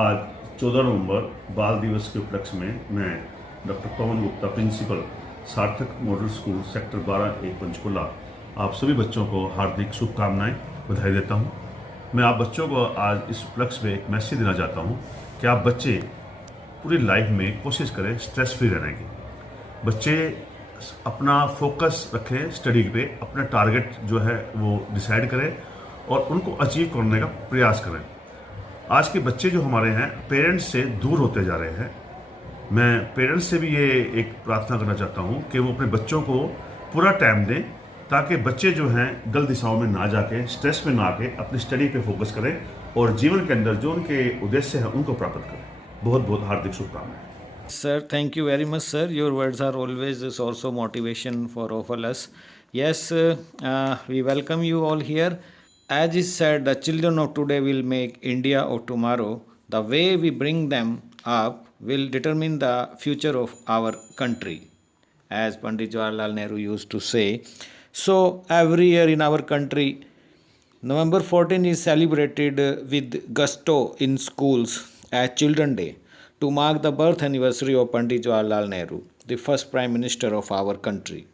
आज 14 नवंबर बाल दिवस के उपलक्ष्य में मैं डॉक्टर पवन गुप्ता, प्रिंसिपल, सार्थक model school, sector 12A, Panchkula, आप सभी बच्चों को हार्दिक शुभकामनाएं, बधाई देता हूं। मैं आप बच्चों को आज इस उपलक्ष्य में एक मैसेज देना चाहता हूं कि आप बच्चे पूरी लाइफ में कोशिश करें स्ट्रेस फ्री रहने की। बच्चे अपना फोकस रखें स्टडी पे, अपना टारगेट जो है वो डिसाइड करें और उनको अचीव करने का प्रयास करें। आज के बच्चे जो हमारे हैं पेरेंट्स से दूर होते जा रहे हैं। मैं पेरेंट्स से भी ये एक प्रार्थना करना चाहता हूँ कि वो अपने बच्चों को पूरा टाइम दें ताकि बच्चे जो हैं गलत दिशाओं में ना जाके, स्ट्रेस में ना आके अपनी स्टडी पे फोकस करें और जीवन के अंदर जो उनके उद्देश्य हैं उनको प्राप्त करें। बहुत बहुत हार्दिक शुभकामनाएं। Sir, thank you very much, sir. Your words are always a source of motivation for all us. Yes, we welcome you all here. As is said, the children of today will make India of tomorrow. The way we bring them up will determine the future of our country, as Pandit Jawaharlal Nehru used to say. So, every year in our country, November 14 is celebrated with gusto in schools as Children Day to mark the birth anniversary of Pandit Jawaharlal Nehru, the first Prime Minister of our country.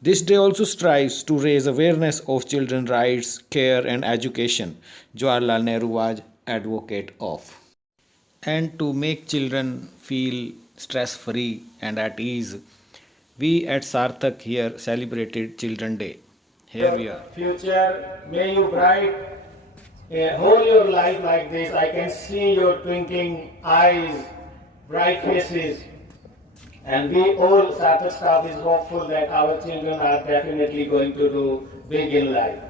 This day also strives to raise awareness of children's rights, care and education. Jawaharlal Nehru was advocate of. And to make children feel stress-free and at ease, we at Sarthak here celebrated Children Day. Here we are. Future, may you bright, hold your life like this. I can see your twinkling eyes, bright faces. And we all, Sarthak staff, is hopeful that our children are definitely going to do big in life.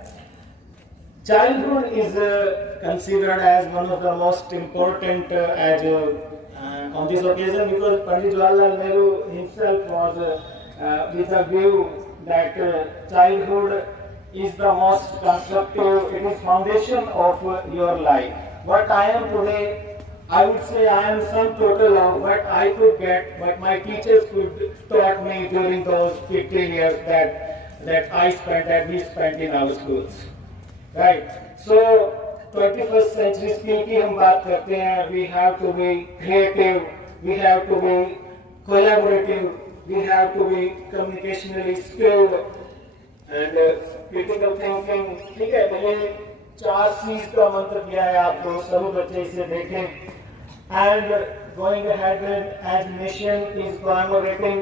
Childhood is considered as one of the most important on this occasion because Pandit Jawaharlal Nehru himself was with a view that childhood is the most constructive, it is foundation of your life. What I am today, I would say I am sum total of what I could get, what my teachers could taught me during those 15 years that we spent in our schools. Right? So 21st century skill की हम बात करते हैं, we have to be creative, we have to be collaborative, we have to be communicationally skilled and critical thinking. ठीक है, तो ये 4 C's का मंत्र दिया है आपको, सभी बच्चे इसे देखें. And going ahead as nation is commemorating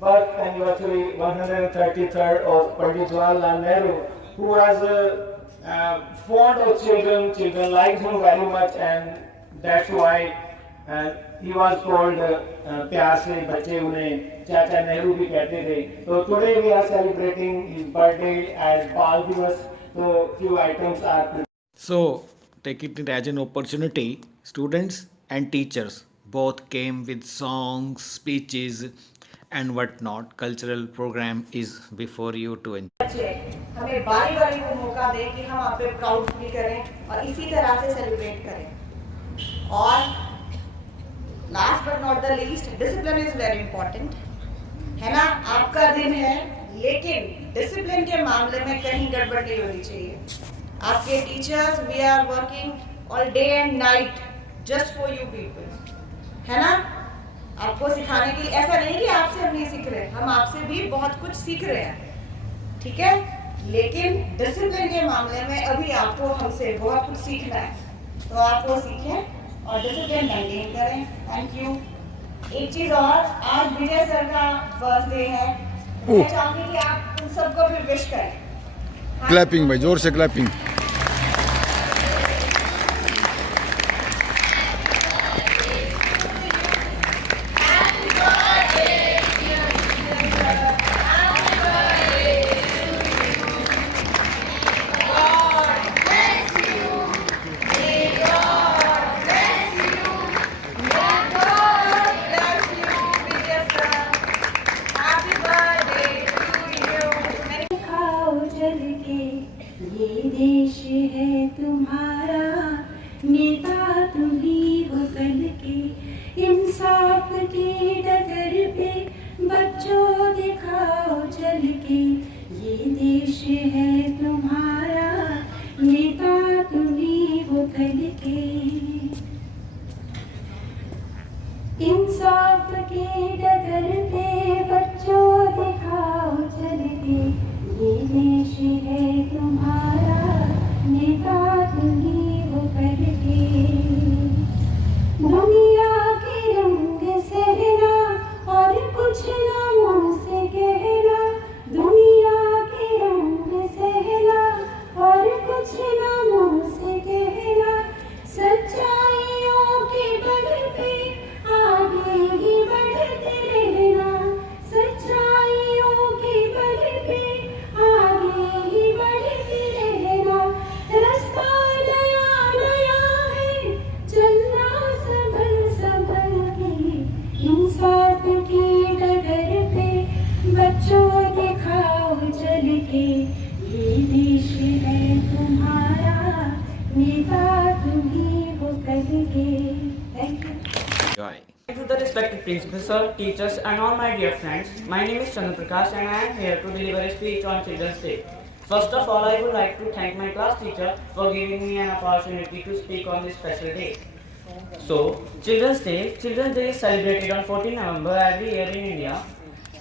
birth anniversary 133rd of Pandit Jawaharlal Nehru, who was fond of children. Children liked him very much, and that's why he was called प्यार से बच्चे उन्हें चाचा नेहरू भी कहते थे. So today we are celebrating his birthday as बाल दिवस. So few items are. So take it as an opportunity. Students and teachers both came with songs, speeches and whatnot. Cultural program is before you to enjoy. हमें बारी बारी को मौका दें कि हम आप पे प्राउड फील करें और इसी तरह से सेलिब्रेट करें. और last but not the least, discipline is very important, है ना. आपका दिन है लेकिन डिसिप्लिन के मामले में कहीं गड़बड़ नहीं होनी चाहिए. आपके teachers, we are working all day and night just for you people, है ना. आपको सिखाने के लिए, ऐसा नहीं कि आपसे हम नहीं सीख रहे, हम आपसे भी बहुत कुछ सीख रहे हैं, ठीक है. लेकिन डिसिप्लिन के मामले में अभी आपको हमसे बहुत कुछ सीखना है, तो आप वो सीखें और डिसिप्लिन मेंटेन करें. Thank you. एक चीज और, आज विजय सर का बर्थडे है, मैं चाहूंगी कि आप उन सबको भी विश करें. क्लैपिंग भाई, जोर से क्लैपिंग. ये देश है तुम्हारा, नेता तुम्ही हो कल के, इंसाफ की डगर पे बच्चों दिखाओ चल के. ये देश है तुम्हारा, नेता तुम्ही हो कल के. Enjoy. To the respected principal sir, teachers and all my dear friends, my name is Chandra Prakash and I am here to deliver a speech on Children's Day. First of all, I would like to thank my class teacher for giving me an opportunity to speak on this special day. So, Children's Day is celebrated on 14 November every year in India,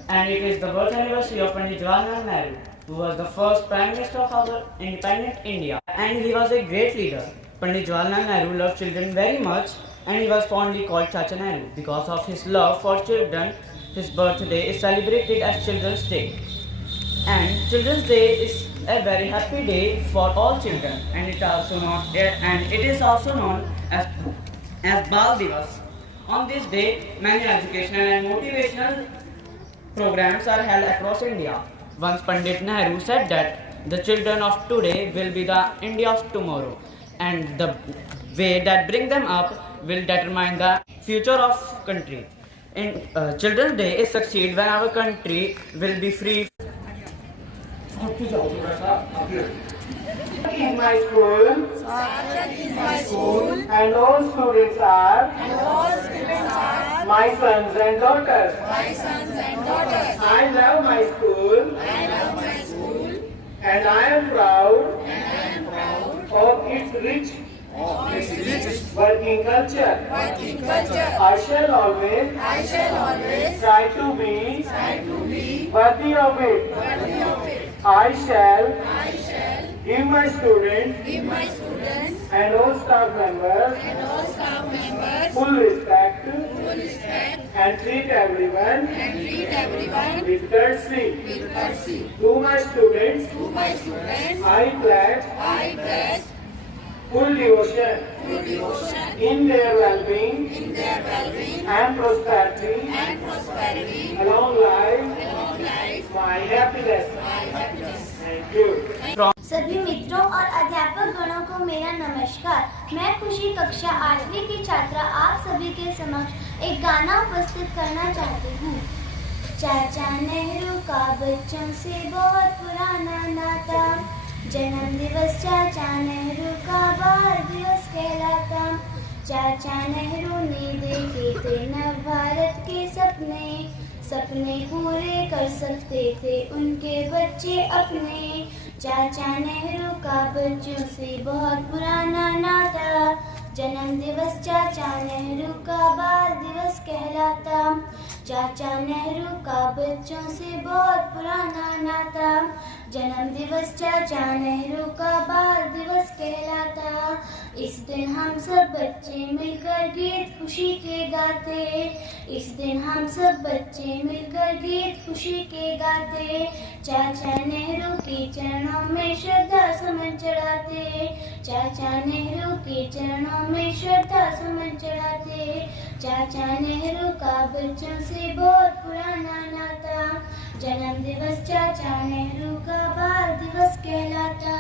and it is the birth anniversary of Pandit Jawaharlal Nehru, who was the first Prime Minister of our independent India, and he was a great leader. Pandit Jawaharlal Nehru loved children very much, and he was fondly called Chacha Nehru. Because of his love for children, his birthday is celebrated as Children's Day. And Children's Day is a very happy day for all children, and it is also known as Bal Divas. On this day, many educational and motivational programs are held across India. Once Pandit Nehru said that the children of today will be the India of tomorrow, and the way that bring them up will determine the future of country. Children's Day is succeed when our country will be free. In my school, and all students are my sons and daughters. I love my school, and I am proud of its rich working culture. I shall always try to be worthy of it. I shall give my students and all staff members full respect and treat everyone with courtesy. To my students, I pledge full devotion in their well-being and prosperity, along life, my happiness. Thank you. सभी मित्रों और अध्यापक गणों को मेरा नमस्कार। मैं खुशी कक्षा 8वीं की छात्रा आप सभी के समक्ष एक गाना उपस्थित करना चाहती हूँ। चाचा नेहरू का बच्चों से बहुत पुराना नाता, जन्म दिवस चाचा नेहरू का बाल दिवस कहलाता। चाचा नेहरू ने देखे थे नव भारत के सपने पूरे कर सकते थे उनके बच्चे अपने। चाचा नेहरू का बच्चों से बहुत पुराना नाता, जन्म दिवस चाचा नेहरू का बाल दिवस कहलाता। चाचा नेहरू का बच्चों से बहुत पुराना नाता, जन्म दिवस चाचा नेहरू का बाल दिवस कहलाता। इस दिन हम सब बच्चे मिलकर गीत खुशी के गाते, इस दिन हम सब बच्चे मिलकर गीत खुशी के गाते। चाचा नेहरू के चरणों में श्रद्धा सुमन चढ़ाते, चाचा नेहरू के चरणों में श्रद्धा सुमन चढ़ाते। चाचा नेहरू का बच्चों से बहुत पुराना नाता, जन्म दिवस चाचा नेहरू का बाल दिवस कहलाता।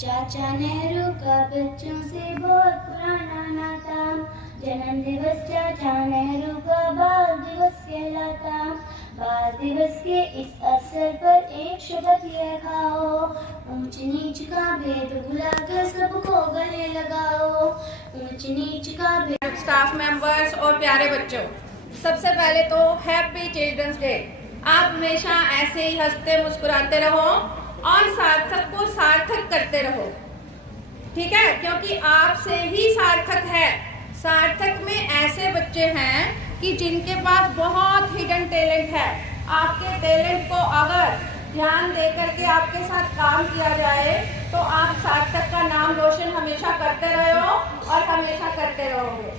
चाचा नेहरू का बच्चों से बहुत पुराना नाता, जन्म दिवस चाचा नेहरू का बाल दिवस कहलाता। बाल दिवस के इस अवसर पर एक शब्द ये खाओ, ऊंच नीच का भेद भुलाकर सबको गले लगाओ, ऊंच नीच का भेद। स्टाफ मेंबर्स और प्यारे बच्चों, सबसे पहले तो हैप्पी चिल्ड्रंस डे। आप हमेशा ऐसे ही हंसते मुस्कुराते रहो और सार्थक को सार्थक करते रहो, ठीक है? क्योंकि आपसे ही सार्थक है। सार्थक में ऐसे बच्चे हैं कि जिनके पास बहुत हिडन टैलेंट है। आपके टैलेंट को अगर ध्यान दे करके आपके साथ काम किया जाए तो आप सार्थक का नाम रोशन हमेशा करते रहो और हमेशा करते रहोगे।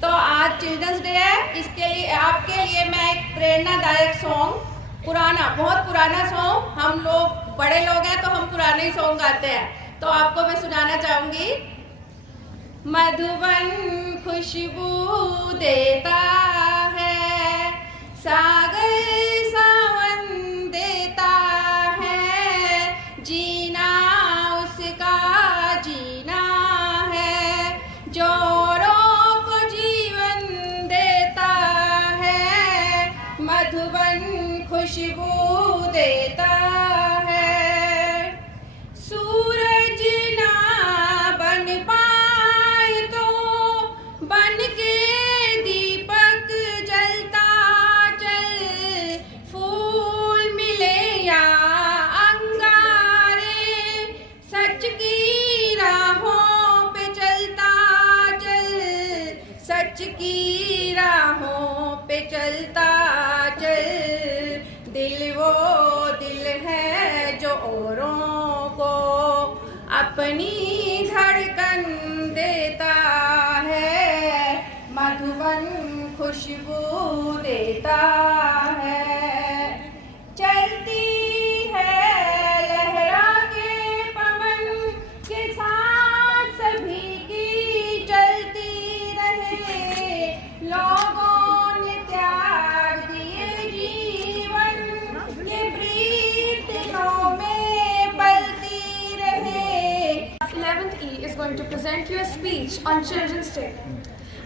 तो आज चिल्ड्रंस डे है, इसके लिए आपके लिए मैं एक प्रेरणादायक सॉन्ग, बहुत पुराना सॉन्ग, हम लोग बड़े लोग हैं तो हम पुराने ही सॉन्ग गाते हैं, तो आपको मैं सुनाना चाहूंगी। मधुबन खुशबू देता है, सागर सावन देता है, जीना उसका जीना है, जोरों को जीवन देता है, मधुबन खुशबू देता है। सूरज ना बन पाए तो बन के दीपक सच की राहों पे चलता चल, सच की राहों पे चलता चल। दिल वो दिल है जो औरों को अपनी धड़कन देता है, मधुबन खुशबू देता है। चलती है लहरा के पवन के साथ सभी की चलती रहे, लोगों ने त्याग दिए जीवन के प्रीत दिनों में पलती रहे। 11th E is going to present you a speech on Children's Day.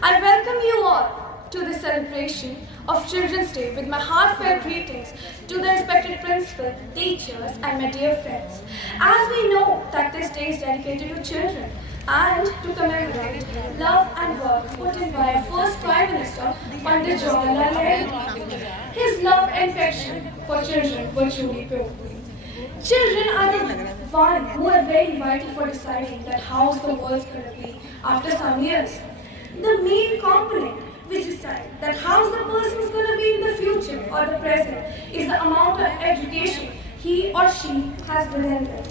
I welcome you all to this celebration of Children's Day with my heartfelt greetings to the respected principal, teachers and my dear friends. As we know that this day is dedicated to children and to commemorate love and work put in by our first Prime Minister, Pandit Jawaharlal Nehru. His love and affection for children were truly pure. Children are the one who are very vital for deciding that how the world's going to be after some years. The main component which decide that how the person is going to be in the future or the present is the amount of education he or she has within them.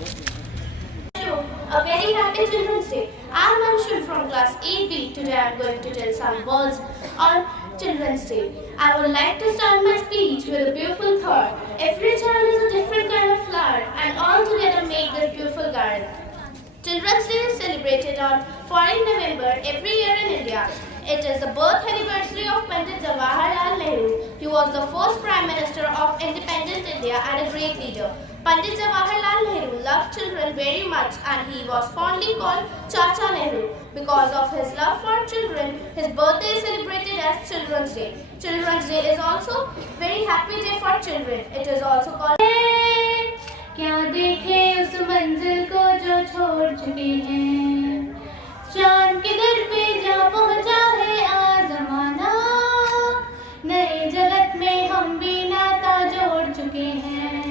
A very happy Children's Day. I'm Anshul from class 8B. Today I'm going to tell some words on Children's Day. I would like to start my speech with a beautiful thought. Every child is a different kind of flower and all together make this beautiful garden. Children's Day is celebrated on 14 November every year in India. It is the birth anniversary of Pandit Jawaharlal Nehru. He was the first Prime Minister of independent India and a great leader. Pandit Jawaharlal Nehru loved children very much and he was fondly called Chacha Nehru. Because of his love for children, his birthday is celebrated as Children's Day. Children's Day is also very happy day for children. It is also called क्या देखे उस मंजिल को जो छोड़ चुके हैं, चांद के दर पे जा पहुंचा है आज ज़माना, नए जगत में हम भी नाता जोड़ चुके हैं।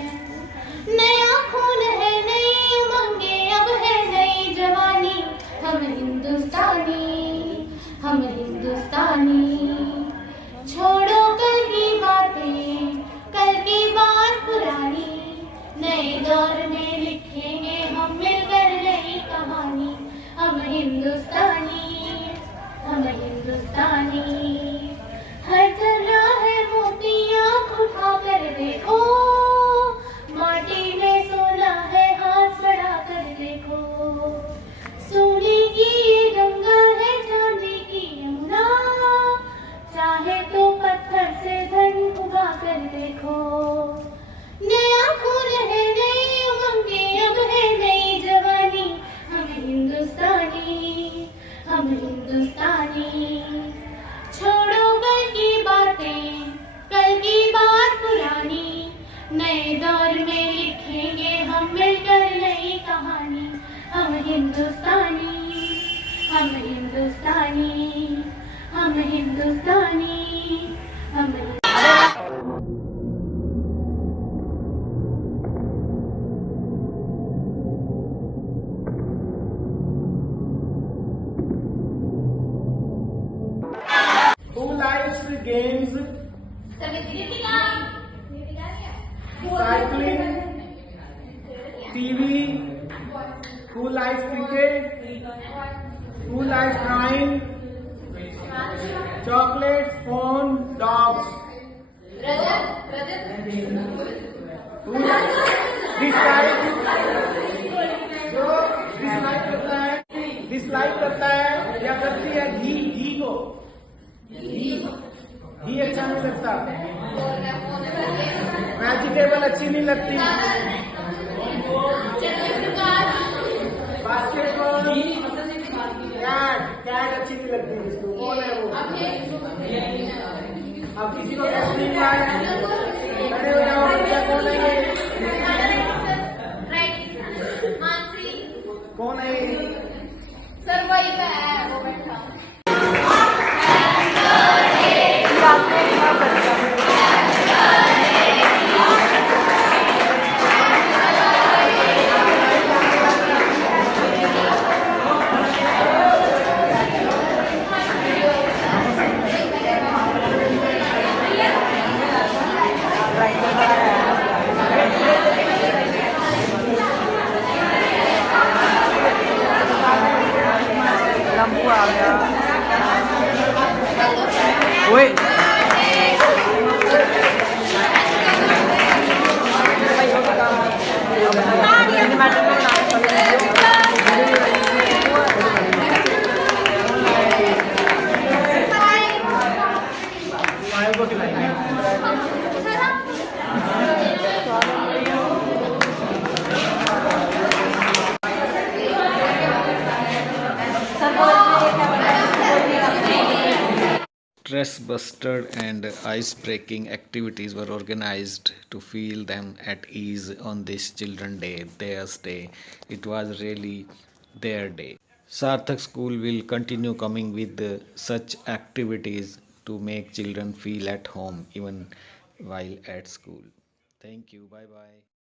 नया खून है, नई उमंगे, अब है नई जवानी, हम हिंदुस्तानी, हम हिंदुस्तानी। छोड़ो कल की बातें, कल की बात पुरानी, नए दौर में लिखेंगे हम मिलकर नई कहानी, हम हिंदुस्तानी, हम हिंदुस्तानी। हर तरह है मोतियाँ उठा कर देखो, माटी में सोना है हाथ बढ़ा कर देखो, सोने की ये गंगा है चांदी की यमुना, चाहे तो पत्थर से धन उगा कर देखो। नया खून है, नई उमंगे, अब है नई जवानी, हम हिंदुस्तानी, हम हिंदुस्तानी। छोड़ो कल की बातें, कल की बात पुरानी, नए दौर में लिखेंगे हम मिलकर नई कहानी, हम हिंदुस्तानी, हम हिंदुस्तानी, हम हिंदुस्तानी, हम Who likes games? Cycling, TV. Who likes cricket? Who likes drawing? Chocolates, phone, dogs. Who likes dislike? जो dislike करता है या करती है घी को, घी अच्छा नहीं लगता, वेजिटेबल अच्छी नहीं लगती, बास्केटबॉल, कैट अच्छी नहीं लगती, इसको कौन है वो? अब किसी को कैसे नहीं आया, खड़े हो जाओ, बच्चा कौन है ये? कौन है ये? सर वही तो है, वो बैठा। Stress buster and ice breaking activities were organized to feel them at ease on this Children's Day, theirs day. It was really their day. Sarthak School will continue coming with such activities to make children feel at home even while at school. Thank you. Bye bye.